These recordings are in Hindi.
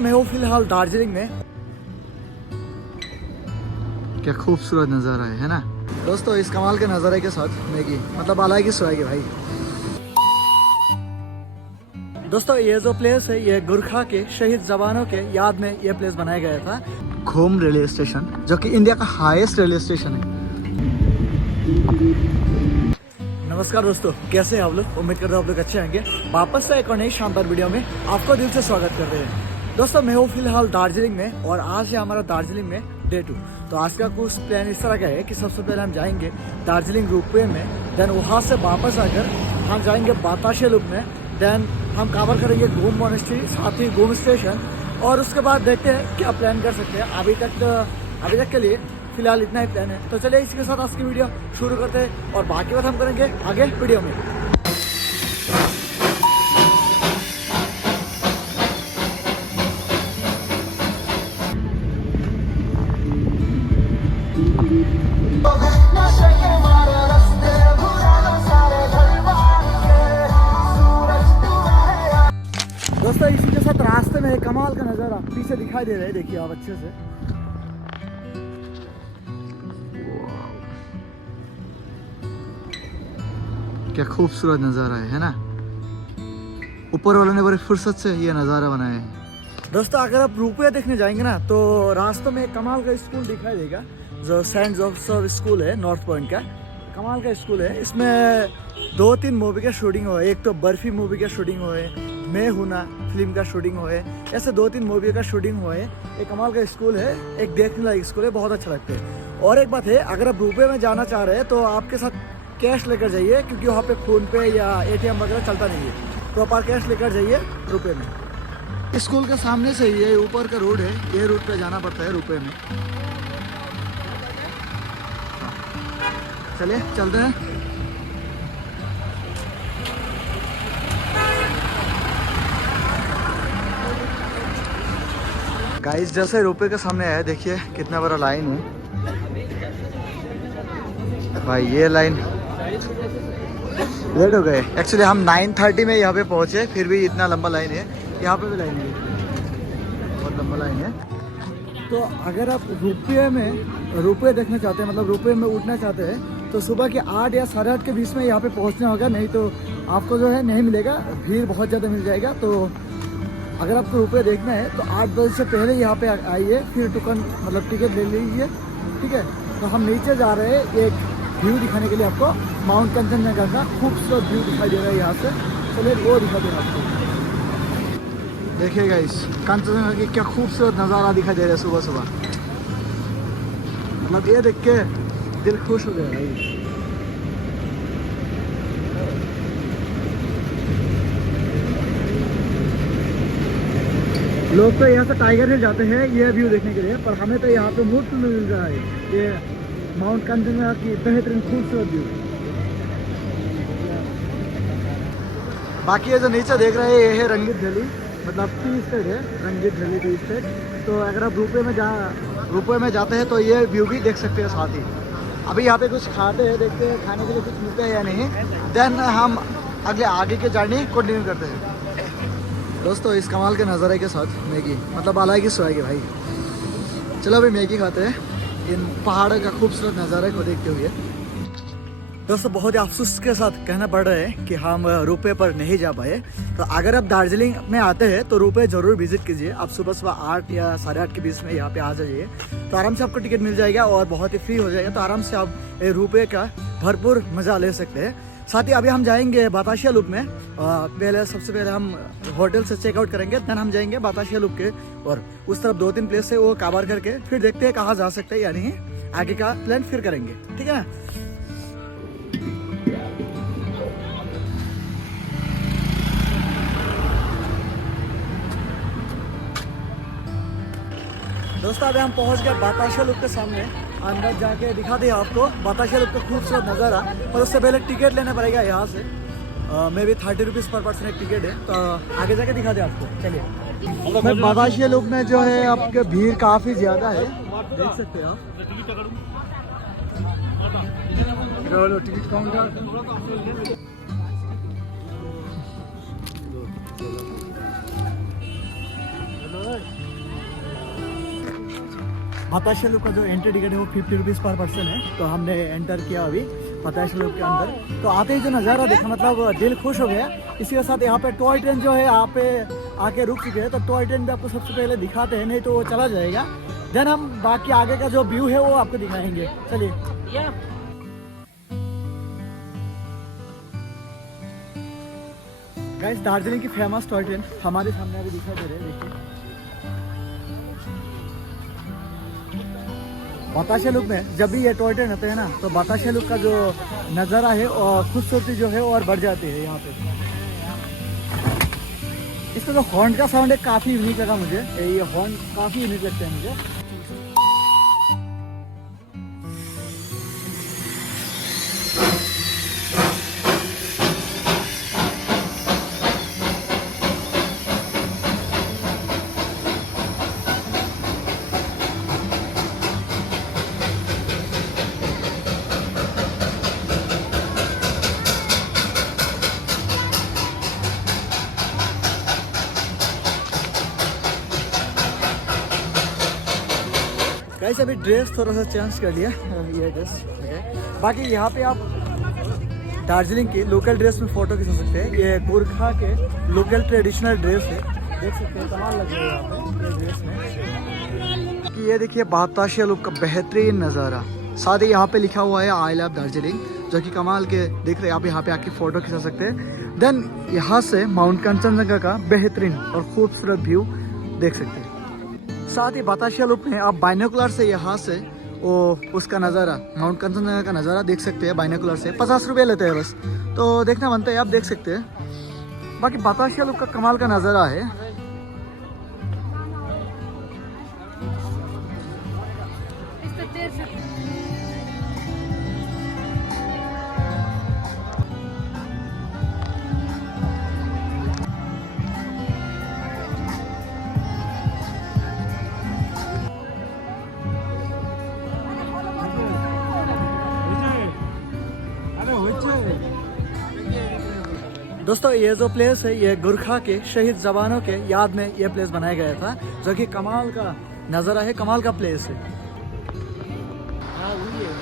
मैं हूँ फिलहाल दार्जिलिंग में। क्या खूबसूरत नज़ारा है ना दोस्तों। इस कमाल के नज़ारे के साथ मैगी मतलब अलग ही स्वाद है भाई। दोस्तों ये जो प्लेस है ये गुरखा के शहीद जवानों के याद में ये प्लेस बनाया गया था। खोम रेलवे स्टेशन जो कि इंडिया का हाईएस्ट रेलवे स्टेशन है। नमस्कार दोस्तों, कैसे हैं आप लोग? उम्मीद करता हूँ आप लोग अच्छे होंगे। वापस से एक और नई शानदार वीडियो में आपको दिल से स्वागत कर रहे हैं। दोस्तों मैं हूँ फिलहाल दार्जिलिंग में और आज है हमारा दार्जिलिंग में डे 2। तो आज का कुछ प्लान इस तरह का है कि सबसे पहले हम जाएंगे दार्जिलिंग रोपवे में, देन वहाँ से वापस आकर हम जाएंगे बताशे लुप में, देन हम कवर करेंगे घूम मोनेस्ट्री, साथ ही घूम स्टेशन, और उसके बाद देखते हैं क्या प्लान कर सकते हैं। अभी तक के लिए फिलहाल इतना ही प्लान है। तो चलिए इसके साथ आज की वीडियो शुरू करते हैं और बाकी बात हम करेंगे आगे वीडियो में। दोस्तों इसी के साथ रास्ते में एक कमाल का नज़ारा पीछे दिखाई दे रहा है, देखिए आप अच्छे से। क्या खूबसूरत नज़ारा है ना। ऊपर वालों ने बड़ी फुर्सत से ये नज़ारा बनाया है। दोस्तों अगर आप रुपये देखने जाएंगे ना तो रास्तों में एक कमाल का स्कूल दिखाई देगा जो सेंट जोसेफ स्कूल है, नॉर्थ पॉइंट का। कमाल का स्कूल है। इसमें 2-3 मूवी का शूटिंग हुआ है। एक तो बर्फी मूवी का शूटिंग हुआ है, मैं हूं ना फिल्म का शूटिंग हुआ है, ऐसे 2-3 मूवी का शूटिंग हुआ है। एक कमाल का स्कूल है, एक देखने लायक स्कूल है, बहुत अच्छा लगता है। और एक बात है, अगर आप रुपये में जाना चाह रहे हैं तो आपके साथ कैश लेकर जाइए, क्योंकि वहाँ पे फोन पे या ATM वगैरह चलता नहीं है। तो आप कैश लेकर जाइए रुपये में। स्कूल के सामने से ये ऊपर का रोड है, ये रोड पे जाना पड़ता है रुपये में। चलिए चलते हैं। गाइस जैसे रुपये के सामने आया, देखिए कितना बड़ा लाइन है भाई। ये लाइन लेट हो गए। एक्चुअली हम 9:30 में यहाँ पे पहुँचे, फिर भी इतना लंबा लाइन है। यहाँ पे भी लाइन है, बहुत लंबा लाइन है। तो अगर आप रुपये देखना चाहते हैं, मतलब रुपये में उठना चाहते हैं, तो सुबह के 8 या 8:30 के बीच में यहाँ पे पहुँचना होगा, नहीं तो आपको जो है नहीं मिलेगा, भीड़ बहुत ज़्यादा मिल जाएगा। तो अगर आपको रुपये देखना है तो 8 बजे से पहले यहाँ पे आइए, फिर टिकट ले लीजिए, ठीक है। तो हम नीचे जा रहे हैं एक व्यू दिखाने के लिए आपको। माउंट कंचनजंगा का खूबसूरत व्यू दिखाई दे रहा है यहाँ से। चलिए वो दिखा दें आपको। देखिए गाइस कंचनजंगा की क्या खूबसूरत नज़ारा दिखाई दे रहा है सुबह सुबह। मतलब ये देख के दिल खुश हो गया भाई। लोग तो यहाँ से टाइगर हिल जाते हैं ये व्यू देखने के लिए, पर हमें तो यहाँ पे मुफ्त में मिल रहा है ये माउंट कंचनजंगा की बेहतरीन खूबसूरत व्यू। बाकी ये जो नीचे देख रहे हैं ये है रंगीत वैली, मतलब टी स्टेट है, रंगीत वैली टी स्टेट। तो अगर आप रुपये में जाते हैं तो ये व्यू भी देख सकते हैं साथ ही। अभी यहाँ पे कुछ खाते हैं, देखते हैं खाने के लिए कुछ मिलता है या नहीं, देन हम आगे की जर्नी कंटिन्यू करते हैं। दोस्तों इस कमाल के नज़ारे के साथ मैगी मतलब अलग ही स्वाद है भाई। चलो अभी मैगी खाते हैं इन पहाड़ों का खूबसूरत नज़ारे को देखते हुए। दोस्तों बहुत ही अफसोस के साथ कहना पड़ रहा है कि हम रुपये पर नहीं जा पाए। तो अगर आप दार्जिलिंग में आते हैं तो रुपये ज़रूर विजिट कीजिए। आप सुबह 8 या 8:30 के बीच में यहाँ पे आ जाइए, तो आराम से आपको टिकट मिल जाएगा और बहुत ही फ्री हो जाएगा। तो आराम से आप रुपये का भरपूर मज़ा ले सकते हैं। साथ ही अभी हम जाएंगे बताशिया लूप में। सबसे पहले हम होटल से चेकआउट करेंगे, देन हम जाएंगे बताशिया लूप के, और उस तरफ 2-3 प्लेस है वो कवर करके फिर देखते हैं कहाँ जा सकते हैं या नहीं। आगे का प्लान फिर करेंगे, ठीक है ना। दोस्तों अभी हम पहुंच गए बताशिया लूप के सामने। अंदर जाके दिखा दिया आपको बताशिया लूप का खूबसूरत नज़ारा, पर उससे पहले टिकट लेना पड़ेगा यहाँ से। मे भी 30 रुपीज़ पर पर्सन एक टिकट है। तो आगे जाके दिखा दे आपको, चलिए। बताशिया लूप में जो है आपके भीड़ काफ़ी ज़्यादा है, देख सकते हैं आप। टिकट काउंटर बताशा लूप का जो एंट्री टिकट है वो 50 रुपीज़ पर पर्सन है। तो हमने एंटर किया अभी बताशा लूप के अंदर। तो आते ही जो नज़ारा देखा मतलब दिल खुश हो गया। इसी के साथ यहाँ पे टॉय ट्रेन जो है यहाँ पे आके रुक चुके हैं। तो टॉय ट्रेन भी आपको सबसे पहले दिखाते हैं, नहीं तो वो चला जाएगा। देन हम बाकी आगे का जो व्यू है वो आपको दिखाएंगे। चलिए। गाइस दार्जिलिंग की फेमस टॉय ट्रेन हमारे सामने अभी दिखाई दे रहे हैं, देखिए। बताशा लूप में जब भी ये टॉय ट्रेन होते हैं ना, तो बताशा लूप का जो नज़ारा है और खूबसूरती जो है और बढ़ जाती है यहाँ पे। इसका जो हॉर्न का साउंड है काफ़ी यूनिक लगा मुझे, ये हॉर्न काफ़ी यूनिक लगते हैं मुझे। गाइस अभी ड्रेस थोड़ा सा चेंज कर लिया, ये ड्रेस बाकी यहाँ पे आप दार्जिलिंग की लोकल ड्रेस में फ़ोटो खिंचा सकते हैं। ये गोरखा के लोकल ट्रेडिशनल ड्रेस है, देख सकते हैं कमाल लग रहा है यहाँ पे ये ड्रेस में। कि ये देखिए बताशा लूप का बेहतरीन नज़ारा, साथ ही यहाँ पे लिखा हुआ है आई लव दार्जिलिंग, जो कि कमाल के दिख रहे हैं। आप यहाँ पे आके फ़ोटो खिंचा सकते हैं। देन यहाँ से माउंट कंचनजंगा का बेहतरीन और खूबसूरत व्यू देख सकते हैं। साथ ही बताशा लूप में आप बाइनोकुलर से यहाँ से वो उसका नज़ारा माउंट कंचनजंगा का नज़ारा देख सकते हैं। बाइनोकुलर से 50 रुपये लेते हैं बस, तो देखना बनता है, आप देख सकते हैं। बाकी बताशा लूप का कमाल का नज़ारा है। दोस्तों ये जो प्लेस है ये गोरखा के शहीद जवानों के याद में ये प्लेस बनाया गया था, जो कि कमाल का नज़ारा है, कमाल का प्लेस है। हाँ वही है,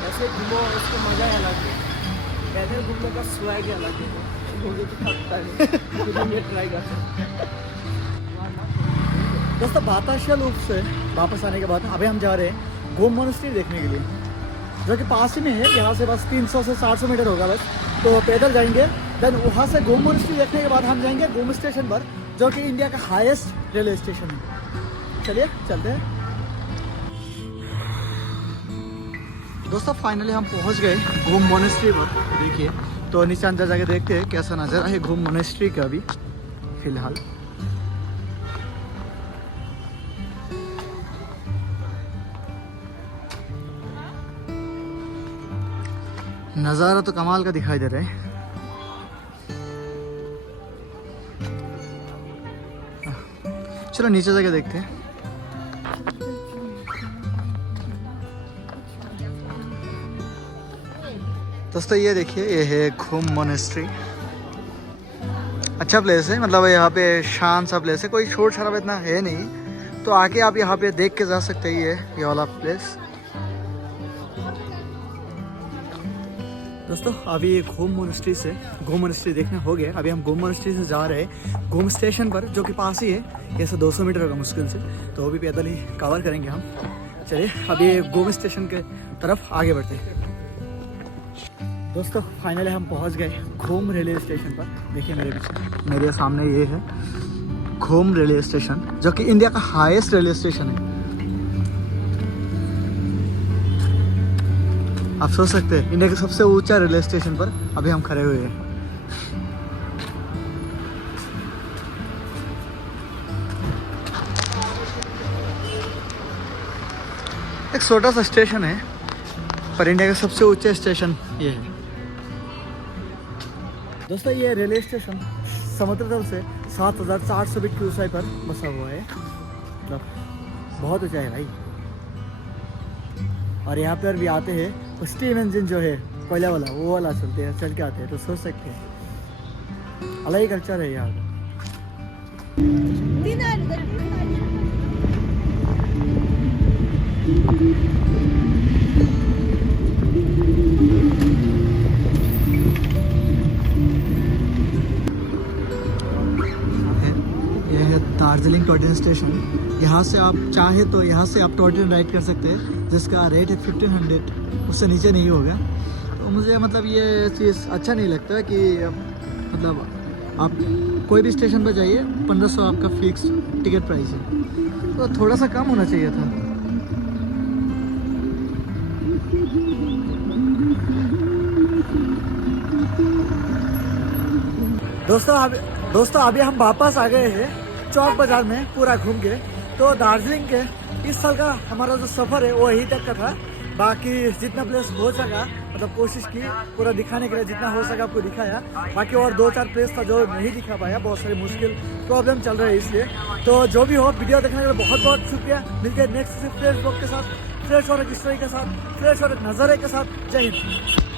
ऐसे घूमो उसको मज़ा ही अलग है, पैदल घूमने का स्वाग ही अलग है। मुझे तो पता नहीं, ये ट्राई कर। दोस्तों बताशा लूप से वापस आने के बाद अभी हम जा रहे हैं गोम मोनेस्ट्री देखने के लिए, जो कि पास ही में है। यहाँ से बस 300 से 400 मीटर होगा बस, तो पैदल जाएंगे। देन वहाँ से गोम मोनेस्ट्री देखने के बाद हम जाएंगे गोम स्टेशन पर, जो कि इंडिया का हाईएस्ट रेलवे स्टेशन है। चलिए चलते हैं। दोस्तों फाइनली हम पहुँच गए गोम मोनेस्ट्री पर। देखिए तो नीचे अंदर जाके देखते हैं कैसा नज़ारा है गोम मोनेस्ट्री का अभी फिलहाल। नज़ारा तो कमाल का दिखाई दे रहा है। चलो नीचे जाके देखते हैं। दोस्तों ये देखिए ये है गोम मोनेस्ट्री। अच्छा प्लेस है, मतलब यहाँ पे शांत सा प्लेस है, कोई शोर शराबा इतना है नहीं, तो आके आप यहाँ पे देख के जा सकते हैं ये वाला प्लेस। दोस्तों अभी गोम मोनेस्ट्री देखने हो गया। अभी हम गोम मोनेस्ट्री से जा रहे हैं गोम स्टेशन पर, जो कि पास ही है, जैसे 200 मीटर होगा मुश्किल से, तो वो भी पैदल ही कवर करेंगे हम। चलिए अभी गोम स्टेशन के तरफ आगे बढ़ते हैं। दोस्तों फाइनली हम पहुंच गए गोम रेलवे स्टेशन पर। देखिए मेरे पीछे, मेरे सामने ये है गोम रेलवे स्टेशन, जो कि इंडिया का हाईएस्ट रेलवे स्टेशन है। आप सोच सकते हैं इंडिया के सबसे ऊंचा रेलवे स्टेशन पर अभी हम खड़े हुए हैं। एक छोटा सा स्टेशन है, पर इंडिया का सबसे ऊंचा स्टेशन ये है। दोस्तों ये रेलवे स्टेशन समुद्र तल से 7400 फीट की ऊंचाई पर बसा हुआ है, मतलब बहुत ऊंचा है भाई। और यहाँ पर भी आते हैं स्टीम इंजन जो है कोयला वाला, वो वाला चलते हैं, चल के आते हैं, तो सोच सकते हैं अलग ही कल्चर है यहाँ का। यह है दार्जिलिंग टॉय ट्रेन स्टेशन। यहाँ से आप चाहे तो यहाँ से आप टॉय ट्रेन राइड कर सकते हैं, जिसका रेट है 1500, उससे नीचे नहीं होगा। तो मुझे मतलब ये चीज़ अच्छा नहीं लगता कि मतलब आप कोई भी स्टेशन पर जाइए 1500 आपका फिक्स टिकट प्राइस है, तो थोड़ा सा कम होना चाहिए था। दोस्तों अभी हम वापस आ गए हैं चौक बाजार में पूरा घूम के। तो दार्जिलिंग के इस साल का हमारा जो सफ़र है वो यही तक का था। बाकी जितना प्लेस हो सका मतलब कोशिश की पूरा दिखाने के लिए, जितना हो सका आपको दिखाया। बाकी और 2-4 प्लेस था जो नहीं दिखा पाया, बहुत सारे मुश्किल प्रॉब्लम चल रहे हैं इसलिए। तो जो भी हो, वीडियो देखने के लिए बहुत बहुत शुक्रिया। मिलते हैं नेक्स्ट फ्रेश ब्लॉग के साथ, फ्रेश और एक स्टोरी के साथ, फ्रेश और एक नज़ारे के साथ। जय हिंद।